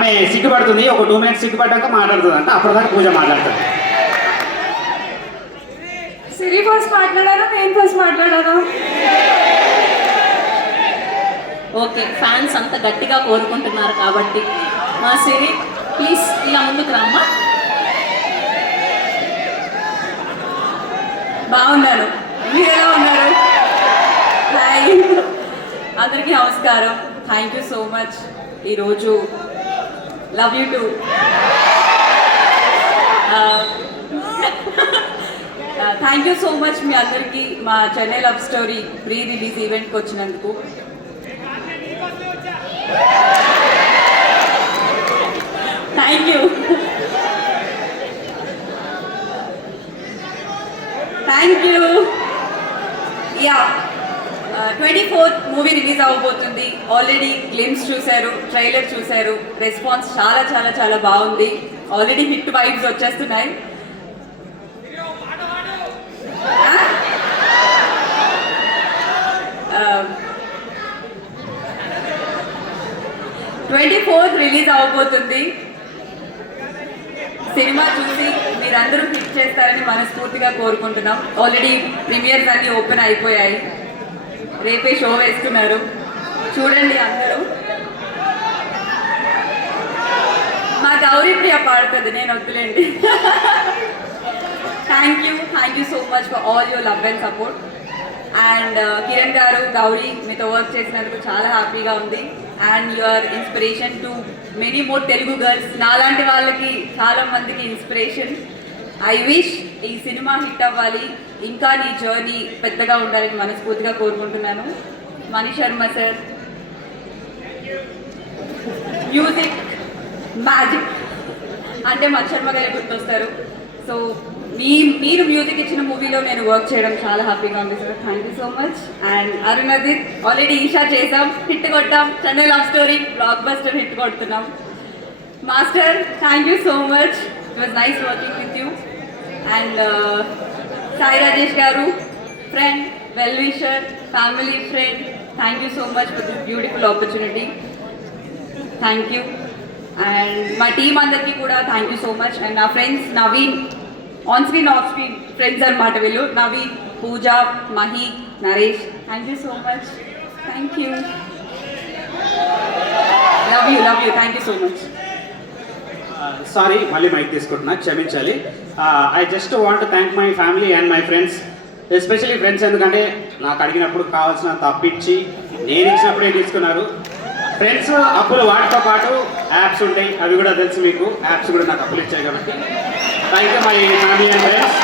ఆమె సిగ్గుపడుతుంది, ఒక 2 minutes సిగ్గుపడ్డాక మాట్లాడుతుంది అంట, అప్పటిదాకా పూజ మాట్లాడుతుంది. సిరి ఫస్ట్ మాట్లాడారా, నేను ఫస్ట్ మాట్లాడారా? ఓకే, ఫ్యాన్స్ అంత గట్టిగా కోరుకుంటున్నారు కాబట్టి మా సిరి ప్లీజ్ ఇలా ముందుకు రామ్మా. బాగున్నాను, మీరు ఎలా ఉన్నారు? హాయ్, అందరికీ నమస్కారం. Thank you so much. ఈరోజు love you to thank you so much మీ అందరికీ మా Chennai love story pre release ఈవెంట్కి వచ్చినందుకు. Thank you, thank you. Yeah, 24th movie release అవ్వబోతుంది. ఆల్రెడీ గ్లిమ్స్ చూశారు, ట్రైలర్ చూశారు, రెస్పాన్స్ చాలా చాలా చాలా బాగుంది. ఆల్రెడీ హిట్ వైబ్స్ వచ్చేస్తున్నాయి. 24th రిలీజ్ అవ్వబోతుంది. సినిమా చూసి మీరందరూ హిట్ చేస్తారని మనస్ఫూర్తిగా కోరుకుంటున్నాం. ఆల్రెడీ ప్రీమియర్స్ అన్నీ ఓపెన్ అయిపోయాయి, రేపే షో వేస్తున్నారు, చూడండి అందరూ. మా గౌరీ ప్రియ పాడుతుంది, నేను వద్దులేండి. Thank you so much for all your love and support. And Kiran గారు, గౌరీ మీతో వర్క్ చేసినందుకు చాలా హ్యాపీగా ఉంది. And your inspiration to many more Telugu girls, నాలాంటి వాళ్ళకి చాలా మందికి ఇన్స్పిరేషన్. ఐ విష్ ఈ సినిమా హిట్ అవ్వాలి, ఇంకా నీ జర్నీ పెద్దగా ఉండాలని మనస్ఫూర్తిగా కోరుకుంటున్నాను. Mani Sharma sir music magic అంటే మణి శర్మ గారు గుర్తొస్తారు. సో మీరు మ్యూజిక్ ఇచ్చిన మూవీలో నేను వర్క్ చేయడం చాలా హ్యాపీగా ఉంది sir. Thank you so much. And Arunajith already Eesha చేసాం, హిట్ కొట్టాం. Chennai love story blockbuster hit కొడుతున్నాం. Master thank you so much, it was nice working with you. And Sai Rajesh garu, friend, well wisher, family friend, thank you so much for this beautiful opportunity. Thank you. And మా team అందరికీ కూడా thank you so much. And నా friends Naveen, on screen off screen friends అనమాట వీళ్ళు, Naveen, Pooja, Mahi, Naresh, thank you so much. Thank you, love you, thank you so much. Sorry, మళ్ళీ mike తీసుకుంటున్నా, క్షమించాలి. I just want thank my family and my friends, especially friends. ఎందుకంటే నాకు అడిగినప్పుడు కావాల్సిన తప్పించి నేను ఇచ్చినప్పుడే తీసుకున్నారు. ఫ్రెండ్స్ అప్పులు వాటితో పాటు యాప్స్ ఉంటాయి, అవి కూడా తెలుసు మీకు, యాప్స్ కూడా నాకు అప్పులు ఇచ్చాయి కాబట్టి thank you my family and friends.